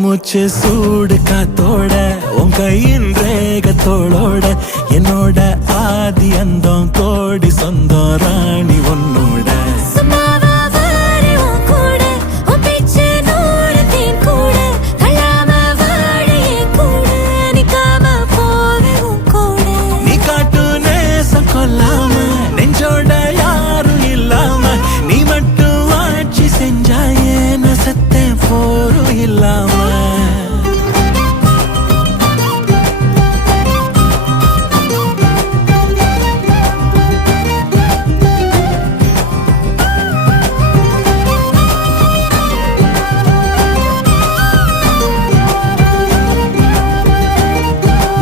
மூச்சு சூடு காத்தோட உன் கையின் ரேகத்தோளோட என்னோட ஆதி அந்தம் கோடி சொந்தம் ராணி ஒன்னோட